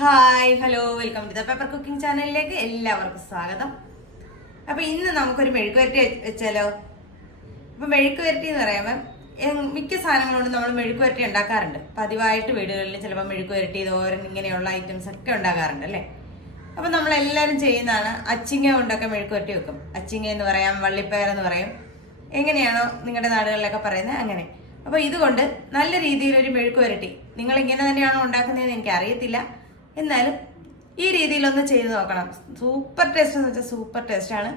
Hi hello welcome to the paper cooking ചാനലിലേക്ക് എല്ലാവർക്കും സ്വാഗതം. അപ്പോൾ ഇന്ന് നമുക്കൊരു മെഴുക്കുവരട്ടി വെച്ചാലോ. അപ്പോൾ മെഴുക്കുവരട്ടി എന്ന് പറയുമ്പോൾ മിക്ക സാധനങ്ങളുണ്ട് നമ്മൾ മെഴുക്കുവരട്ടി ഉണ്ടാക്കാറുണ്ട്. പതിവായിട്ട് വീടുകളിൽ ചിലപ്പോൾ മെഴുക്കുവരട്ടി, തോരൻ ഇങ്ങനെയുള്ള ഐറ്റംസ് ഒക്കെ ഉണ്ടാക്കാറുണ്ട് അല്ലേ. അപ്പോൾ നമ്മളെല്ലാവരും ചെയ്യുന്നതാണ് അച്ചിങ്ങ കൊണ്ടൊക്കെ മെഴുക്കുവരട്ടി വെക്കും. അച്ചിങ്ങ എന്ന് പറയാം, വള്ളിപ്പയർ എന്ന് പറയും, എങ്ങനെയാണോ നിങ്ങളുടെ നാടുകളിലൊക്കെ പറയുന്നത് അങ്ങനെ. അപ്പോൾ ഇതുകൊണ്ട് നല്ല രീതിയിലൊരു മെഴുക്കുവരട്ടി നിങ്ങൾ ഇങ്ങനെ തന്നെയാണോ ഉണ്ടാക്കുന്നതെന്ന് എനിക്കറിയത്തില്ല, എന്നാലും ഈ രീതിയിലൊന്ന് ചെയ്ത് നോക്കണം. സൂപ്പർ ടേസ്റ്റ് എന്ന് വെച്ചാൽ സൂപ്പർ ടേസ്റ്റാണ്.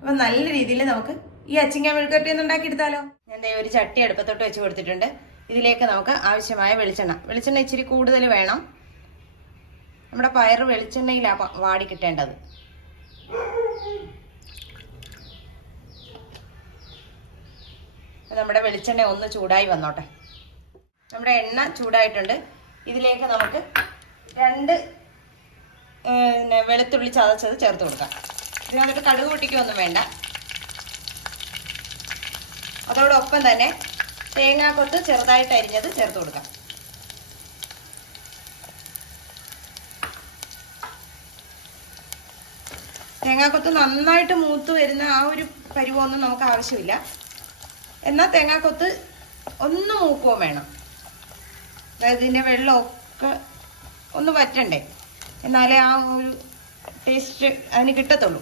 അപ്പം നല്ല രീതിയിൽ നമുക്ക് ഈ അച്ചിങ്ങ മെഴുക്കുവരട്ടി ഒന്ന് ഉണ്ടാക്കിയെടുത്താലോ. ഞാൻ ഒരു ചട്ടി അടുപ്പത്തോട്ട് വെച്ച് കൊടുത്തിട്ടുണ്ട്. ഇതിലേക്ക് നമുക്ക് ആവശ്യമായ വെളിച്ചെണ്ണ ഇച്ചിരി കൂടുതൽ വേണം. നമ്മുടെ പയർ വെളിച്ചെണ്ണയിലാണ് വാടി കിട്ടേണ്ടത്. നമ്മുടെ വെളിച്ചെണ്ണ ഒന്ന് ചൂടായി വന്നോട്ടെ. നമ്മുടെ എണ്ണ ചൂടായിട്ടുണ്ട്. ഇതിലേക്ക് നമുക്ക് 2 വെളുത്തുള്ളി ചതച്ചത് ചേർത്ത് കൊടുക്കാം. ഇതിനകത്ത് കടുക് പൊട്ടിക്കൊന്നും വേണ്ട. അതോടൊപ്പം തന്നെ തേങ്ങാക്കൊത്ത് ചെറുതായിട്ട് അരിഞ്ഞത് ചേർത്ത് കൊടുക്കാം. തേങ്ങാക്കൊത്ത് നന്നായിട്ട് മൂത്ത് വരുന്ന ആ ഒരു പരുവമൊന്നും നമുക്ക് ആവശ്യമില്ല. എന്നാൽ തേങ്ങാക്കൊത്ത് ഒന്ന് മൂക്കുകയും വേണം. അതായത് ഇതിൻ്റെ വെള്ളമൊക്കെ ഒന്ന് വറ്റണ്ടേ, എന്നാലേ ആ ഒരു ടേസ്റ്റ് അതിന് കിട്ടത്തുള്ളൂ.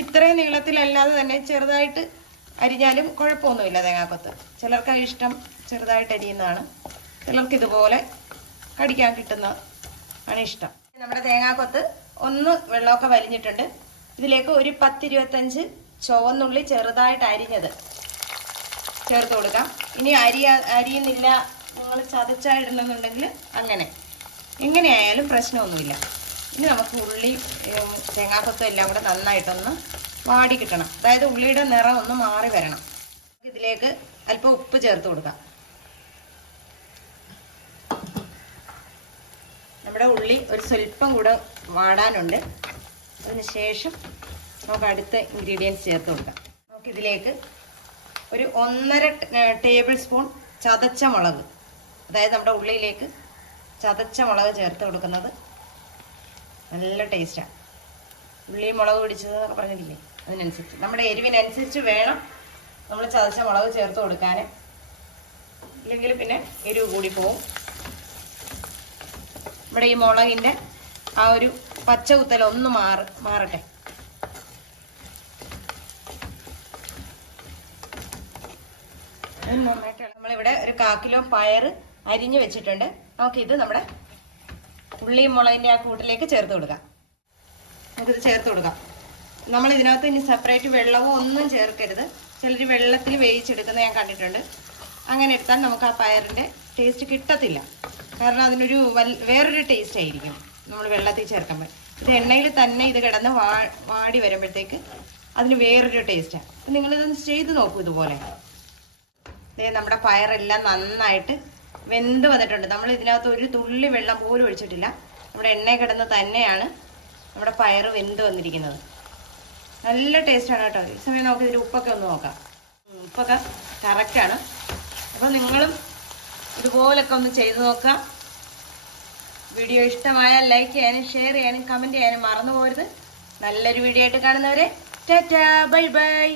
ഇത്രയും നീളത്തിലല്ലാതെ തന്നെ ചെറുതായിട്ട് അരിഞ്ഞാലും കുഴപ്പമൊന്നുമില്ല. തേങ്ങാക്കൊത്ത് ചിലർക്ക് ഇഷ്ടം ചെറുതായിട്ട് അരിയുന്നതാണ്, ചിലർക്ക് ഇതുപോലെ കടിക്കാൻ കിട്ടുന്ന ആണ് ഇഷ്ടം. നമ്മുടെ തേങ്ങാക്കൊത്ത് ഒന്ന് വെള്ളമൊക്കെ വലിഞ്ഞിട്ടുണ്ട്. ഇതിലേക്ക് ഒരു 10-25 ചുവന്നുള്ളി ചെറുതായിട്ട് അരിഞ്ഞത് ചേർത്ത് കൊടുക്കാം. ഇനി അരിയുന്നില്ല, നിങ്ങൾ ചതച്ചായിടണമെന്നുണ്ടെങ്കിൽ അങ്ങനെ എങ്ങനെയായാലും പ്രശ്നമൊന്നുമില്ല. ഇനി നമുക്ക് ഉള്ളി തേങ്ങാക്കൊത്തും എല്ലാം കൂടെ നന്നായിട്ടൊന്ന് വാടി കിട്ടണം. അതായത് ഉള്ളിയുടെ നിറം ഒന്ന് മാറി വരണം. ഇതിലേക്ക് അല്പം ഉപ്പ് ചേർത്ത് കൊടുക്കാം. നമ്മുടെ ഉള്ളി ഒരു സ്വല്പം കൂടെ വാടാനുണ്ട്. അതിനുശേഷം നമുക്ക് അടുത്ത ഇൻഗ്രീഡിയൻസ് ചേർത്ത് കൊടുക്കാം. നമുക്കിതിലേക്ക് ഒരു 1.5 ടേബിൾ സ്പൂൺ ചതച്ച മുളക്, അതായത് നമ്മുടെ ഉള്ളിയിലേക്ക് ചതച്ച മുളക് ചേർത്ത് കൊടുക്കുന്നത് നല്ല ടേസ്റ്റാണ്. ഉള്ളി മുളക് പിടിച്ചതെന്നൊക്കെ പറഞ്ഞിട്ടില്ലേ, അതിനനുസരിച്ച് നമ്മുടെ എരിവിനനുസരിച്ച് വേണം നമ്മൾ ചതച്ച മുളക് ചേർത്ത് കൊടുക്കാൻ. ഇല്ലെങ്കിൽ പിന്നെ എരിവ് കൂടി പോവും. നമ്മുടെ ഈ മുളകിൻ്റെ ആ ഒരു പച്ച കുത്തൽ ഒന്ന് മാറട്ടെ. നമ്മളിവിടെ ഒരു 1/4 കിലോ പയർ അരിഞ്ഞു വെച്ചിട്ടുണ്ട്. നമുക്കിത് നമ്മുടെ ഉള്ളിയും മുളകിൻ്റെ ആ കൂട്ടിലേക്ക് ചേർത്ത് കൊടുക്കാം. നമുക്കിത് ചേർത്ത് കൊടുക്കാം. നമ്മൾ ഇതിനകത്ത് ഇനി സെപ്പറേറ്റ് വെള്ളമോ ഒന്നും ചേർക്കരുത്. ചിലർ വെള്ളത്തിൽ വേവിച്ചെടുക്കുന്നത് ഞാൻ കണ്ടിട്ടുണ്ട്. അങ്ങനെ എടുത്താൽ നമുക്ക് ആ പയറിൻ്റെ ടേസ്റ്റ് കിട്ടത്തില്ല. കാരണം അതിനൊരു വേറൊരു ടേസ്റ്റ് ആയിരിക്കും നമ്മൾ വെള്ളത്തിൽ ചേർക്കുമ്പോൾ. ഇത് എണ്ണയിൽ തന്നെ ഇത് കിടന്ന് വാടി വരുമ്പോഴത്തേക്ക് അതിന് വേറൊരു ടേസ്റ്റാണ്. അപ്പം നിങ്ങളിതൊന്ന് ചെയ്ത് നോക്കൂ. ഇതുപോലെ നമ്മുടെ പയറെല്ലാം നന്നായിട്ട് വെന്ത് വന്നിട്ടുണ്ട്. നമ്മൾ ഇതിനകത്ത് ഒരു തുള്ളി വെള്ളം പോലും ഒഴിച്ചിട്ടില്ല. നമ്മുടെ എണ്ണയിൽ കിടന്ന് തന്നെയാണ് നമ്മുടെ പയർ വെന്ത് വന്നിരിക്കുന്നത്. നല്ല ടേസ്റ്റാണ് കേട്ടോ. ഈ സമയം നമുക്ക് ഇതിൽ ഉപ്പൊക്കെ ഒന്ന് നോക്കാം. ഉപ്പൊക്കെ കറക്റ്റാണ്. അപ്പോൾ നിങ്ങളും ഇതുപോലൊക്കെ ഒന്ന് ചെയ്ത് നോക്കാം. വീഡിയോ ഇഷ്ടമായാൽ ലൈക്ക് ചെയ്യാനും ഷെയർ ചെയ്യാനും കമൻറ്റ് ചെയ്യാനും മറന്നു പോകരുത്. നല്ലൊരു വീഡിയോ ആയിട്ട് കാണുന്നവരെ ടാറ്റാ ബൈ ബൈ.